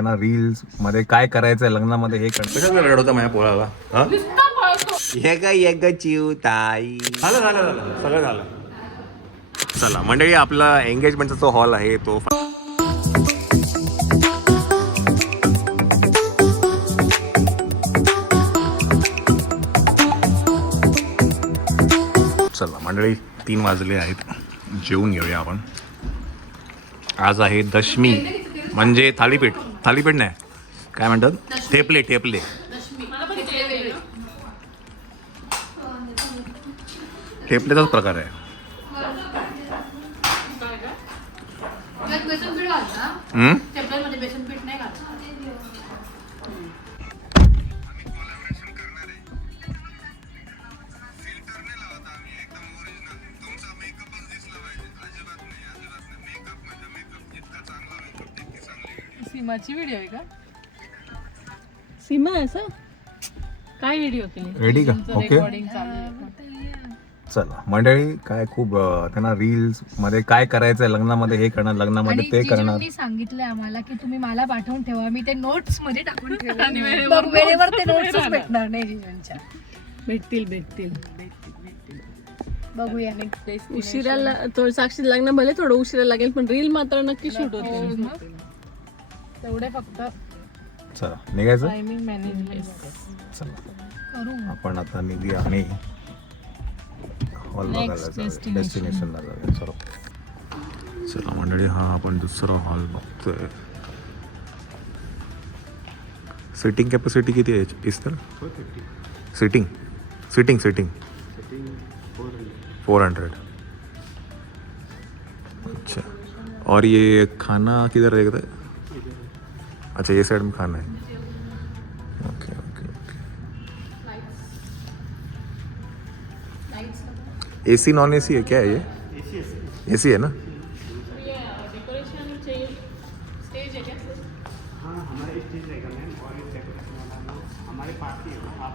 त्यांना रील्स मध्ये काय करायचंय लग्नामध्ये हे कशाला रडवतं माझ्या पोळाला. हे चिव ताई झालं सगळं झालं. चला मंडळी, आपला एंगेजमेंटचा जो हॉल आहे तो चला मंडळी 3 वाजले आहेत, जेवून घेऊया आपण. आज आहे दशमी म्हणजे थालीपीठ नाही काय म्हणतात, ठेपले ठेपलेचाच प्रकार आहे. सीमाची व्हिडिओ आहे का? सीमा असं काय व्हिडिओ केली? रेडी का? ओके रेकॉर्डिंग चालू आहे. चला मंडळी, काय खूप त्यांना रील्स मध्ये काय करायचंय लग्नामध्ये हे करणार, लग्नामध्ये ते करणार. आणि सांगितलंय आम्हाला की तुम्ही मला पाठवून ठेवा, मी ते नोट्स मध्ये टाकून ठेवा. आणि वेळेवर ते नोट्स भेटणार नाही जीवनच्या. भेटतील बघूया. उशिराला थोडं साक्षी लग्न भले थोडं उशिरा लागेल, पण रील मात्र नक्की शूट होते. तेवढे फक्त चला निघायचं. Timing manage. चला आपण आता निघूया आणि हॉल बघायला जाऊया, डेस्टिनेशनला जाऊया. चला मंडळी, हा आपण दुसरा हॉल बघतोय. सिटिंग कॅपॅसिटी किती आहे इस तर? सिटिंग 400. अच्छा, और ये खाना किधर रहेगा? अच्छा, ये साइड में खाना है. ओके. एसी नॉन एसी है क्या है ये? एसी है ना?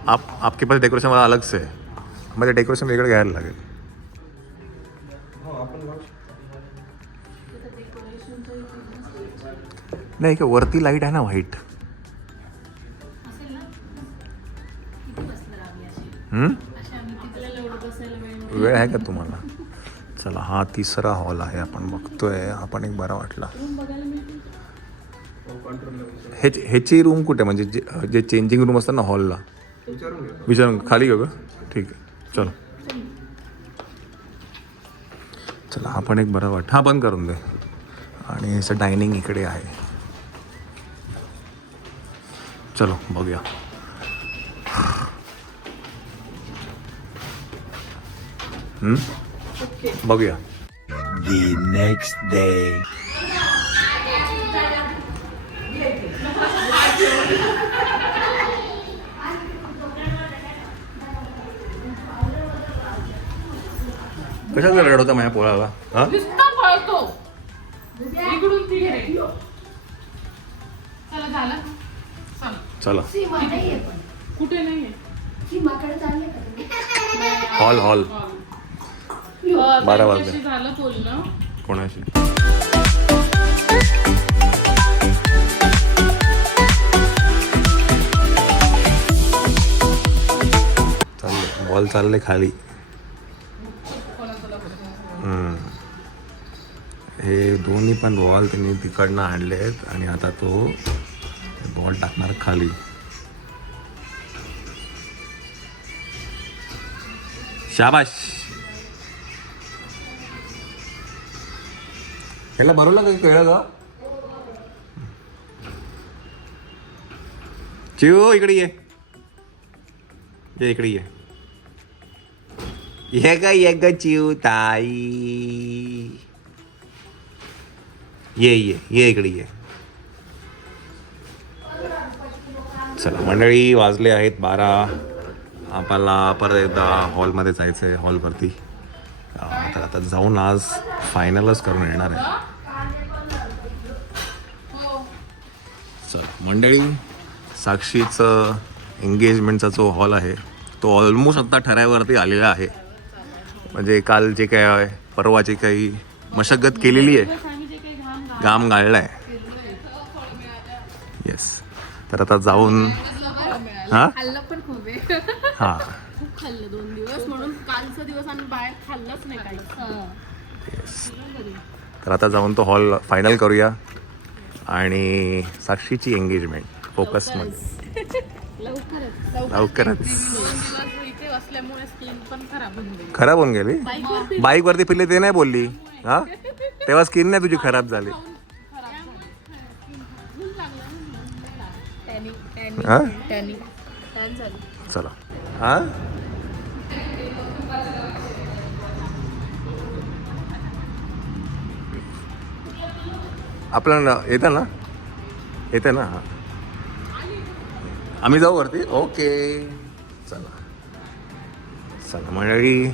आपके पास डेकोरेशन वाला अलग से है, हमारे डेकोरेशन वेगळं घ्यायला लागेल. नाही का वरती लाईट आहे ना व्हाईट? वेळ आहे का तुम्हाला? चला, हा तिसरा हॉल आहे आपण बघतोय. आपण एक बरा वाटला. ह्याची रूम कुठे, म्हणजे जे चेंजिंग रूम असतात ना हॉलला, विचारून खाली घेऊ का? ठीक आहे, चलो. चला, हा पण एक बरा वाट. हा बंद करून दे. आणि असं डायनिंग इकडे आहे. चलो बघूया. बघूया. The next day. कशाला रडवतं माझ्या पोळाला? चला कुठे नाहीये हॉल 12 वाजले. झालं बोलणं कोणाशी? बॉल चालले खाली. हे दोन्ही पण बॉल त्यांनी तिकडनं आणले आहेत आणि आता तो बॉल टाकणार खाली. शाबाश. ह्याला बरोबर काही कळलं का? चिव इकडे ये इकडे ये ग चिव ताई. ये इकडे ये. चला मंडळी, वाजले आहेत 12. आपल्याला परत एकदा हॉलमध्ये जायचं आहे, हॉलवरती. तर आता जाऊन आज फायनलच करून येणार आहे. चल मंडळी, साक्षीचं एंगेजमेंटचा जो हॉल आहे तो ऑलमोस्ट आता ठरावावरती आलेला आहे. म्हणजे काल जे काय आहे, परवाची काही मशगत केलेली आहे, घाम गाळला आहे. येस. तर आता जाऊन हां खाल्लं पण खूप आहे. हां खूप खाल्लं 2 दिवस, म्हणून कालचा दिवस आम्ही बाहेर खाल्लंच नाही काही. येस. तर आता जाऊन तो हॉल फायनल करूया आणि साक्षीची एंगेजमेंट फोकसमध्ये लवकरच. 2 दिवस इथे असल्यामुळे स्किन पण खराब होऊन गेली. खराब होऊन गेली. बाईकवर बाईकवरती फिरले ते नाही बोलली हां, तेव्हा स्किन नाही तुझी खराब झाली हां. चला हां आपलं येतं ना, येते ना. हां आम्ही जाऊ वरती. ओके चला चला मंडळी.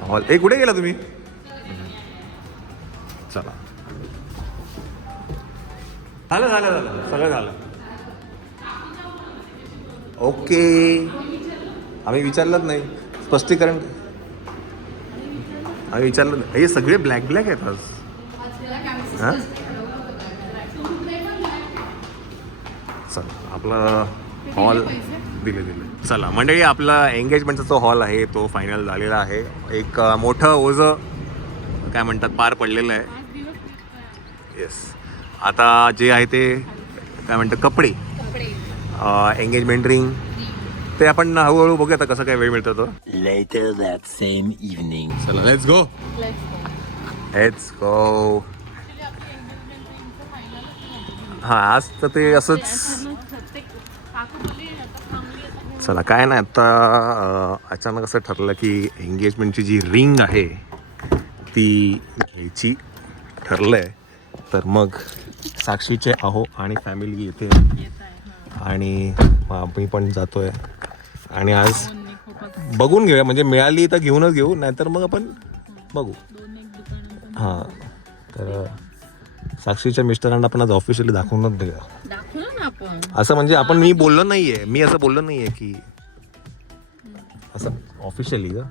हॉल कुठे गेला तुम्ही? चला झालं झालं झालं सगळं झालं. ओके आम्ही विचारलंच नाही स्पष्टीकरण. आम्ही विचारलं नाही. हे सगळे ब्लॅक ब्लॅक आहेत आज. हां चला आपला हॉल दिले. चला मंडळी आपला एंगेजमेंटचा जो हॉल आहे तो फायनल झालेला आहे. एक मोठं ओझं काय म्हणतात पार पडलेलं आहे. येस. आता जे आहे ते काय म्हणतात कपडे, एंगेजमेंट रिंग ते आपण हळूहळू बघूया आता कसं काय वेळ मिळतो तो. Later that same evening. चला लेट्स गो. Let's go. हां आज तर ते असंच. चला काय नाही आता अचानक असं ठरलं की एंगेजमेंटची जी रिंग आहे ती घ्यायची ठरलं आहे. तर मग साक्षीचे अहो आणि फॅमिली येते आणि मी पण जातो आहे. आणि आज बघून घेऊया, म्हणजे मिळाली तर घेऊनच घेऊ, नाहीतर मग आपण बघू. हां तर साक्षीच्या मिस्टरांना आपण आज ऑफिशियली दाखवूनच देऊया. असं म्हणजे आपण मी बोललो नाही आहे, मी असं बोललो नाही आहे की असं ऑफिशियली का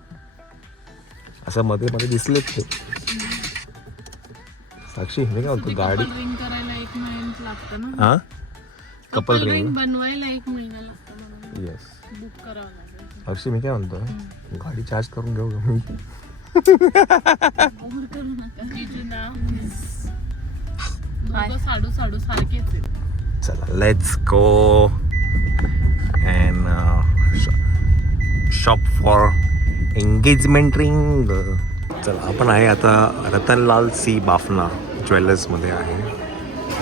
असं मध्ये मध्ये दिसलेच ते. साक्षी मी काय म्हणतो गाडी रिंग करायला 1 महिना लागतं ना. हां कपल रिंग बनवायला 1 महिना लागतो. येस. बुक करावं लागेल. हर्षी मी काय म्हणतो गाडी चार्ज करून घेऊ का मी? ओव्हर करू नका. जीजू ना साडू साडू सारखेच आहे. चला let's go and shop for engagement ring. चला आपण आहे आता रतनलाल सी बाफना ज्वेलर्समध्ये आहे.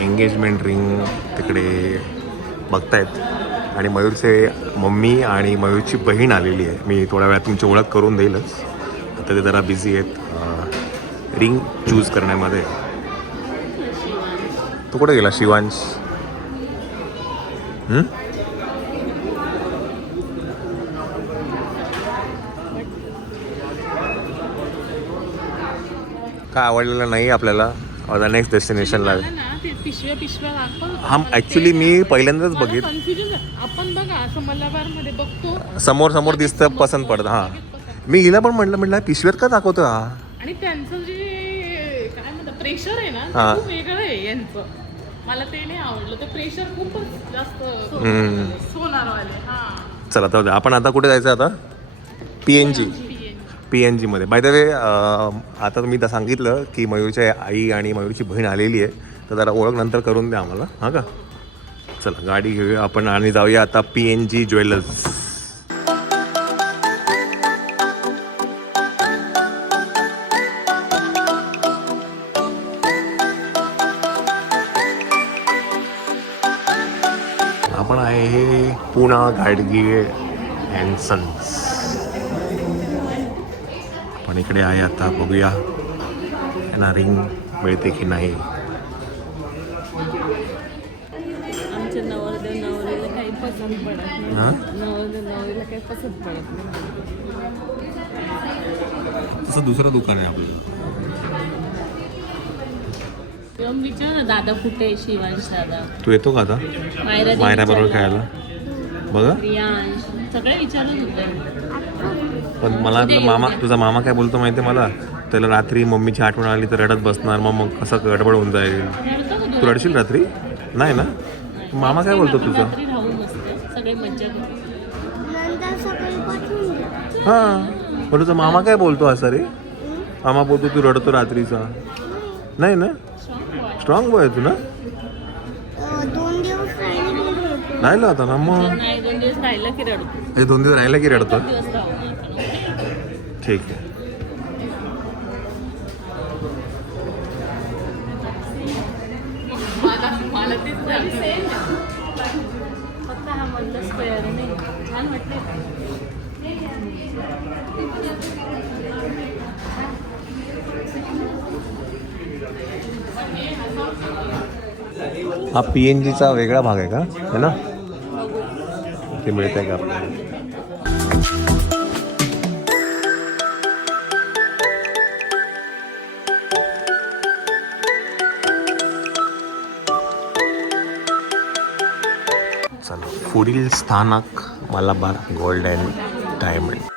एंगेजमेंट रिंग तिकडे बघतायत आणि मयूरचे मम्मी आणि मयूरची बहीण आलेली आहे. मी थोड्या वेळात तुमची ओळख करून देईलच. आता ते जरा बिझी आहेत रिंग चूज करण्यामध्ये. तो कुठे गेला शिवांश? काय आवडलेलं नाही आपल्याला नेक्स्ट डेस्टिनेशनला. पिशव्या दाखव. हा ॲक्च्युली मी पहिल्यांदाच बघित. कन्फ्युजन आपण बघा असं मलाबारमध्ये बघतो समोर समोर दिसतं पसंत पडतं. हां मी हिला पण म्हटलं पिशव्यात का दाखवतो हा. आणि त्यांचं जे काय म्हणतात प्रेशर आहे ना हा. ते खूप वेगळं आहे यांचं. मला ते नाही आवडलं. ते प्रेशर खूपच जास्त सोनारवाले. हां चला तर आपण आता कुठे जायचं आता? PNG मध्ये. बाय द वे आता मी तर सांगितलं की मयूरच्या आई आणि मयूरची बहीण आलेली आहे, तर जरा ओळख नंतर करून द्या आम्हाला. हां का? चला गाडी घेऊया आपण आणि जाऊया आता PNG ज्वेलर्स. आपण आहे हे पुणा घाटगे अँड सन्स. पण इकडे आहे आता बघूया यांना रिंग मिळते की नाही. आमच्या नवरीला काही पसंत पडत नाही. नवरीला काही पसंत पडत नाही. तसं दुसरं दुकान आहे आपल्याला. विचार ना दादा कुठे आहे? शिवांश दादा तू येतो का आता मायरा बरोबर खेळायला? बघा रियांश सगळे विचारत होते. पण मला तुझा मामा काय बोलतो माहिती आहे मला? त्याला रात्री मम्मीची आठवण आली तर रडत बसणार. मग कसं गडबड होऊन जाईल. तू रडशील रात्री? नाही ना? मामा काय बोलतो तुझा? रात्री राहू मस्त सगळे मज्जा करू. हां पण तुझा मामा काय बोलतो असा रे? मामा बोलतो तू रडतो रात्रीचा. नाही ना स्ट्रॉंग बॉय आहे तू ना. 2 दिवस राहिले राहिला होता ना मग. नाही 2 दिवस राहिलं की रडतो. हे 2 दिवस राहिला की रडतो. 2 दिवस राहू आपण. ठीक आहे. मला तेच सेम फक्त हा मधला स्क्वेअर नाही छान वाटते. हा PNGचा वेगळा भाग आहे का है ना? ते मिळत आहे का आपल्याला? चला पुढील स्थानक मलाबार गोल्ड अँड डायमंड.